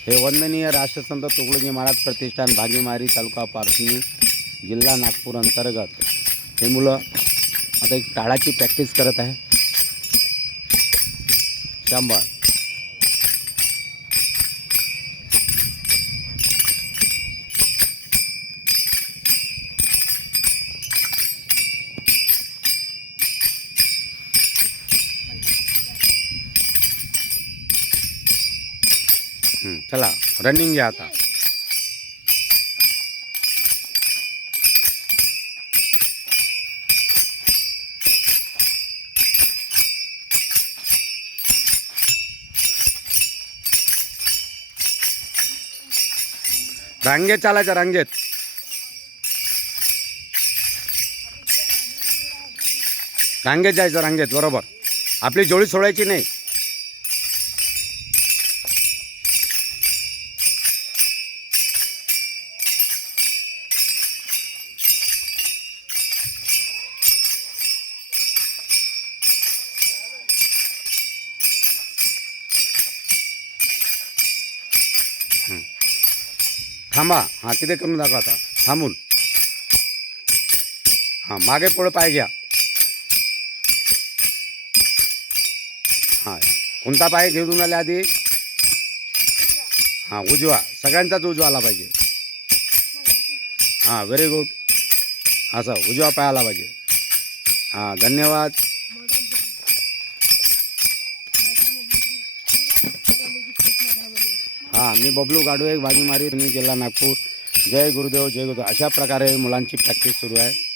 हे वंदनीय राष्ट्रसंत तुकडोजी महाराज प्रतिष्ठान भागीमारी तालुका पारसनी जिल्हा नागपूर अंतर्गत हे मुलं आता एक टाळाची प्रॅक्टिस करत आहे. शांबळ चला रनिंग घ्या आता. रांगेत चालायचं, रांगेत. रांगेत जायचं, रांगेत. बरोबर. आपली जोडी सोडायची नाही. थांबा. हां, तिथे करून दाखवा आता. थांबून. हां, मागे पुढे पाय घ्या. हां, कोणता पाय घेऊन आले आधी? हां, उजवा. सगळ्यांचाच उजवा आला पाहिजे. हां, व्हेरी गुड. असं उजवा पाय आला पाहिजे. हां, धन्यवाद. हां, मी बबलू गाडवे, भागीमारी जिल्हा नागपूर. जय गुरुदेव, जय गुरुदेव. अशा प्रकारे मुलांची प्रॅक्टिस सुरू आहे.